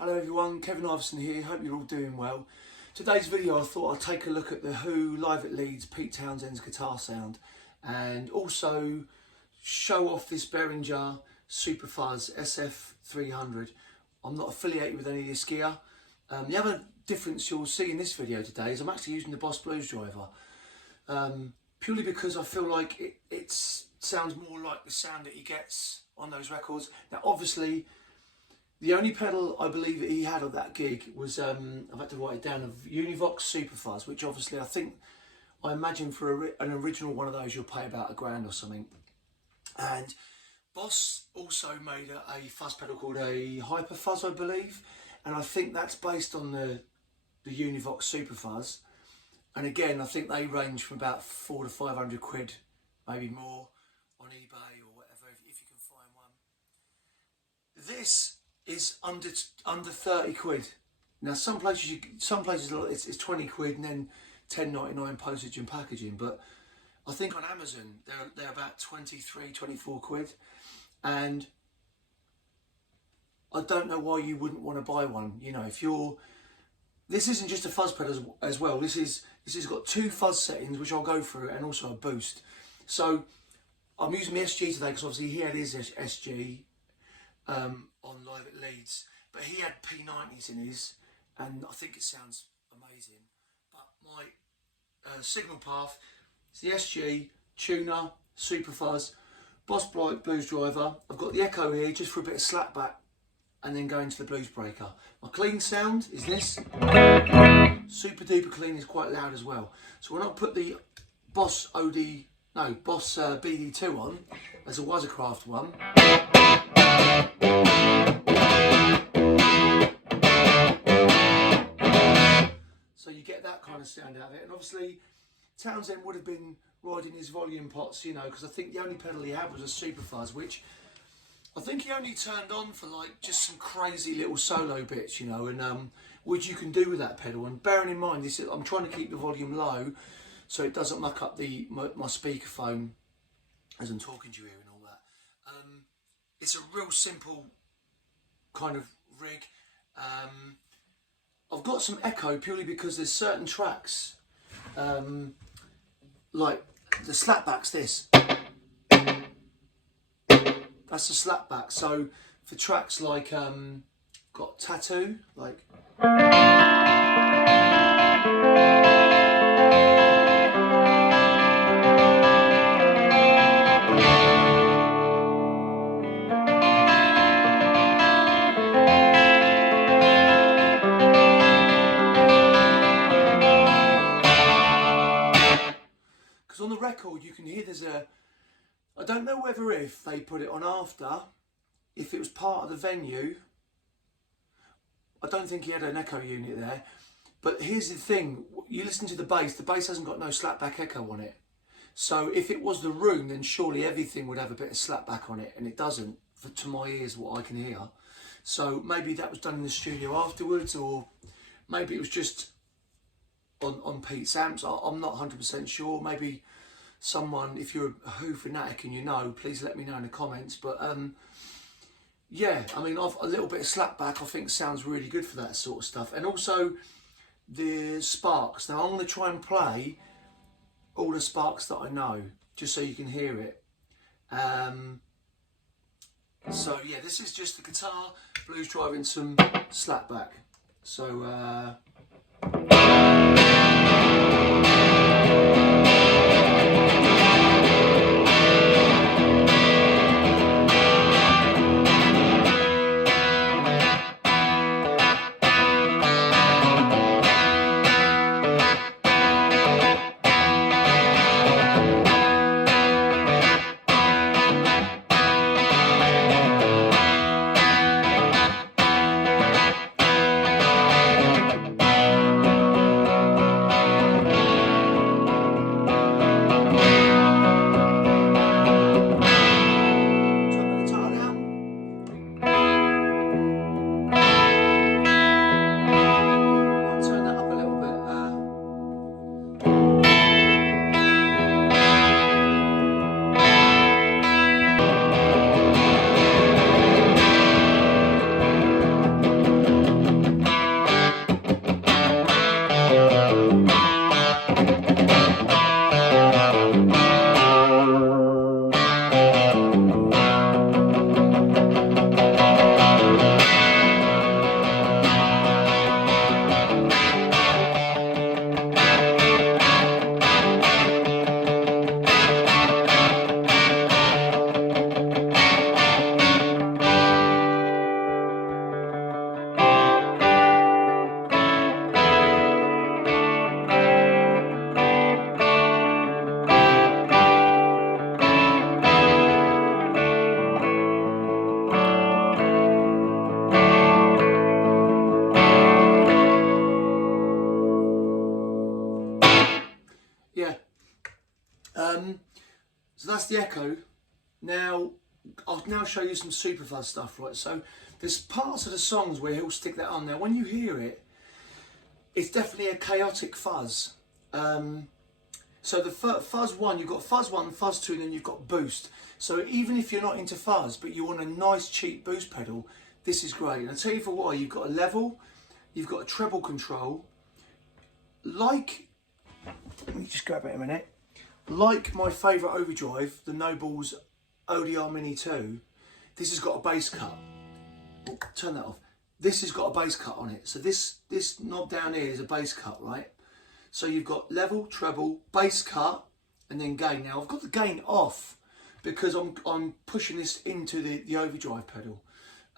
Hello everyone, Kevin Iverson here, hope you're all doing well. Today's video I thought I'd take a look at the Who live at Leeds, Pete Townshend's guitar sound, and also show off this Behringer Super Fuzz SF300. I'm not affiliated with any of this gear. The other difference you'll see in this video today is I'm actually using the Boss Blues driver, purely because I feel like it sounds more like the sound that he gets on those records. Now obviously, the only pedal I believe that he had on that gig was, I've had to write it down, of IVERSON Super Fuzz, which obviously I imagine for an original one of those you'll pay about £1 or something. And Boss also made a fuzz pedal called a Hyper Fuzz, I believe, and I think that's based on the IVERSON Super Fuzz. And again, I think they range from about £400 to £500, maybe more, on eBay or whatever, if you can find one. This is under 30 quid. Now some places it's 20 quid and then £10.99 postage and packaging, but I think on Amazon they're about 23, 24 quid, and I don't know why you wouldn't want to buy one. You know, this isn't just a fuzz pedal as well. This has got two fuzz settings, which I'll go through, and also a boost. So I'm using the SG today because obviously he had his SG on live at Leeds, but he had P90s in his, and I think it sounds amazing. But my signal path is the SG, tuner, Super Fuzz, Boss Blues driver. I've got the echo here just for a bit of slapback, and then go into the blues breaker. My clean sound is this. Super duper clean, is quite loud as well. So when I put the Boss BD2 on, as a Wazacraft one, so you get that kind of sound out of it. And obviously Townsend would have been riding his volume pots, you know, because I think the only pedal he had was a Super Fuzz, which I think he only turned on for like just some crazy little solo bits, you know, and which you can do with that pedal. And bearing in mind, I'm trying to keep the volume low so it doesn't muck up my speakerphone as I'm talking to you here and all that. It's a real simple kind of rig. I've got some echo purely because there's certain tracks, like the slapback's this. That's the slapback. So for tracks like got Tattoo, like, because on the record you can hear there's I don't know whether if they put it on after, if it was part of the venue. I don't think he had an echo unit there. But here's the thing, you listen to the bass hasn't got no slapback echo on it. So if it was the room, then surely everything would have a bit of slapback on it, and it doesn't, to my ears, what I can hear. So maybe that was done in the studio afterwards, or maybe it was just on Pete's amps. I'm not 100% sure. Maybe someone, if you're a Who fanatic and you know, please let me know in the comments. But yeah, I mean, a little bit of slapback I think sounds really good for that sort of stuff. And also the sparks. Now I'm going to try and play all the sparks that I know, just so you can hear it. So yeah, this is just the guitar, blues driving some slapback. So the echo. Now, I'll now show you some Super Fuzz stuff, right? So there's parts of the songs where he'll stick that on. Now, when you hear it, it's definitely a chaotic fuzz. So the fuzz 1, you've got fuzz 1, fuzz 2, and then you've got boost. So even if you're not into fuzz, but you want a nice cheap boost pedal, this is great. And I'll tell you for why. You've got a level, you've got a treble control. Like, let me just grab it a minute. Like my favourite overdrive, the Noble's ODR Mini 2, this has got a bass cut. Oh, turn that off. This has got a bass cut on it. So this knob down here is a bass cut, right? So you've got level, treble, bass cut, and then gain. Now I've got the gain off because I'm pushing this into the overdrive pedal.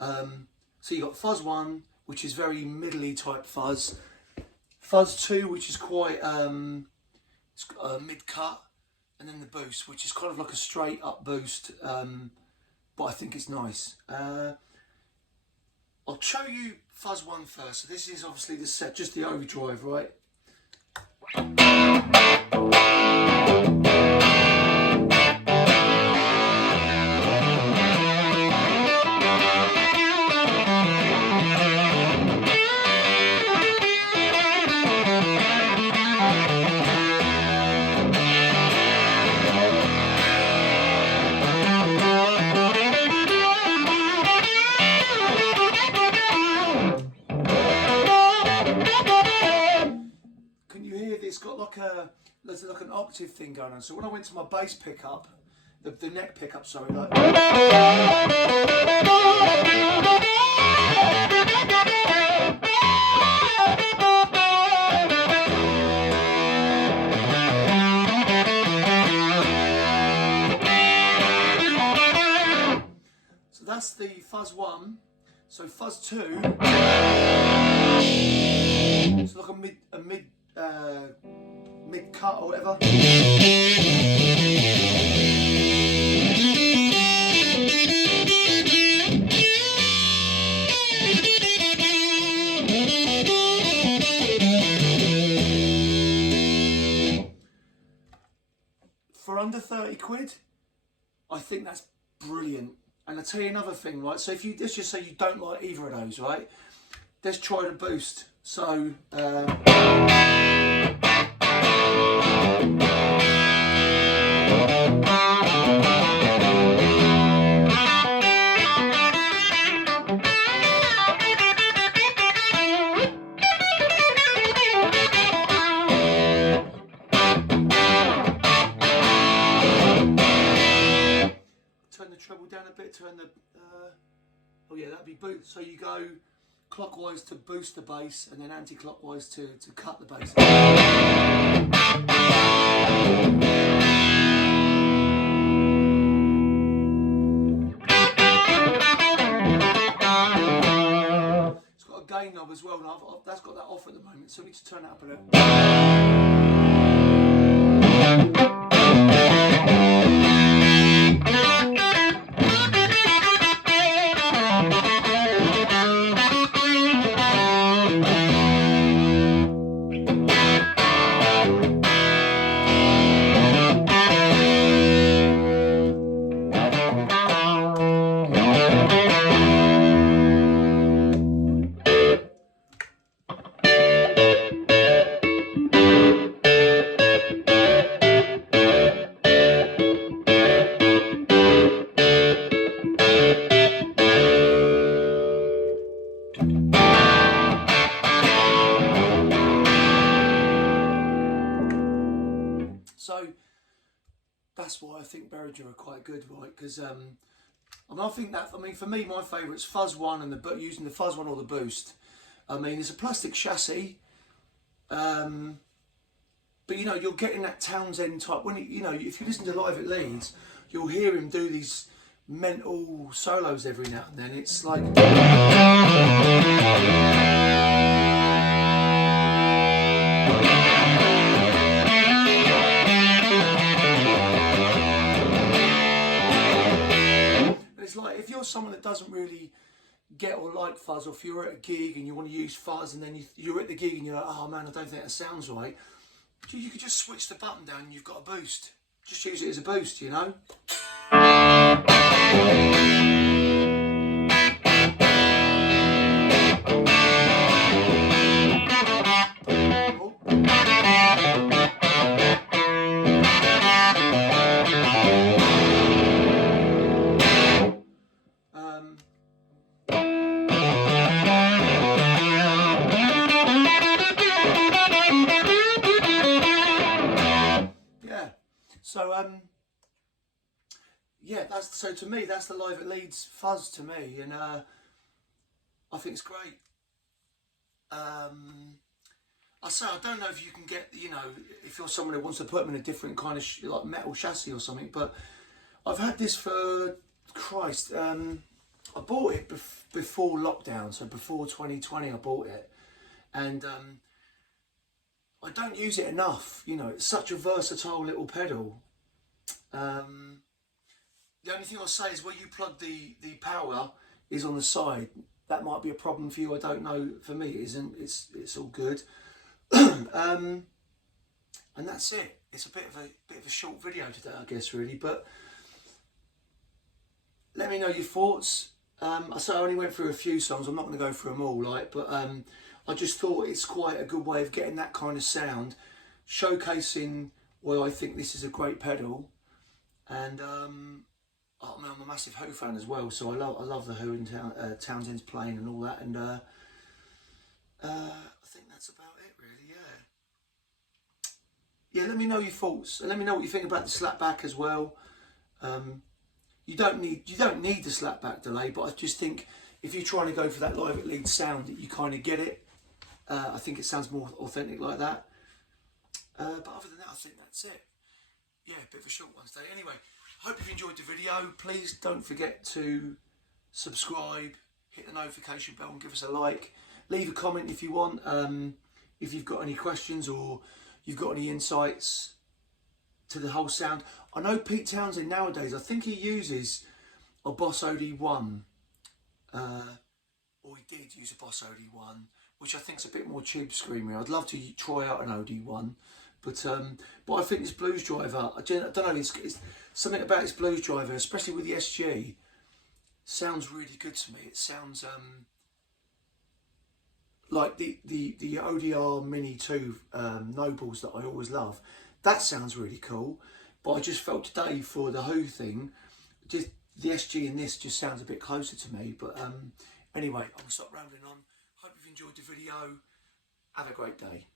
So you've got fuzz 1, which is very middly type fuzz. Fuzz 2, which is quite it's got a mid cut, and then the boost, which is kind of like a straight up boost, but I think it's nice. I'll show you fuzz 1 first. So this is obviously the set, just the overdrive, right? There's like an octave thing going on. So when I went to my bass pickup, the neck pickup, sorry, like, so that's the fuzz 1. So fuzz 2, it's like a mid cut or whatever. For under 30 quid, I think that's brilliant. And I'll tell you another thing, right? So if you, let's just say you don't like either of those, right? Let's try the boost. So, turn the treble down a bit, turn the, oh yeah, that'd be boost. So you go clockwise to boost the bass and then anti-clockwise to cut the bass. It's got a gain knob as well, and that's got that off at the moment, so we need to turn that up a little. So that's why I think Behringer are quite good, right? Because I think that, for me, my favourite's fuzz 1 and using the fuzz 1 or the boost. I mean, it's a plastic chassis, but you know, you're getting that Townshend type. When you know, if you listen to Live at Leeds, you'll hear him do these mental solos every now and then. It's like. It's like if you're someone that doesn't really get or like fuzz, or if you're at a gig and you want to use fuzz and then you're at the gig and you're like, oh man, I don't think that sounds right, you could just switch the button down and you've got a boost. just use it as a boost, you know. Yeah, so yeah, so to me that's the Live at Leeds Fuzz to me, and I think it's great. I say I don't know if you can get, you know, if you're someone who wants to put them in a different kind of like metal chassis or something, but I've had this for Christ. I bought it before lockdown, so before 2020 I bought it, and I don't use it enough. You know, it's such a versatile little pedal. The only thing I'll say is where you plug the power is on the side. That might be a problem for you. I don't know. For me, it isn't. It's all good. And that's it. It's a bit of a short video today, I guess, really. But let me know your thoughts. I say I only went through a few songs. I'm not going to go through them all, like. But I just thought it's quite a good way of getting that kind of sound, showcasing why I think this is a great pedal, and I'm a massive Who fan as well, so I love the Who and Townshend's playing and all that, and I think that's about it, really. Yeah. Let me know your thoughts, and let me know what you think about the slapback as well. You don't need the slapback delay, but I just think if you're trying to go for that Live at Leeds sound, that you kind of get it. I think it sounds more authentic like that. But other than that, I think that's it. Yeah, a bit of a short one today. Anyway, hope you've enjoyed the video. Please don't forget to subscribe, hit the notification bell and give us a like. Leave a comment if you want, if you've got any questions or you've got any insights to the whole sound. I know Pete Townshend nowadays, I think he uses a Boss OD1, or he did use a Boss OD1, which I think is a bit more tube screamy. I'd love to try out an OD1, but I think this blues driver, I don't know, it's something about this blues driver, especially with the SG, sounds really good to me. It sounds like the ODR Mini 2 Nobles that I always love. That sounds really cool, but I just felt today for the Who thing, just the SG in this just sounds a bit closer to me. But anyway, I'm going to stop rambling on. Hope you've enjoyed the video. Have a great day.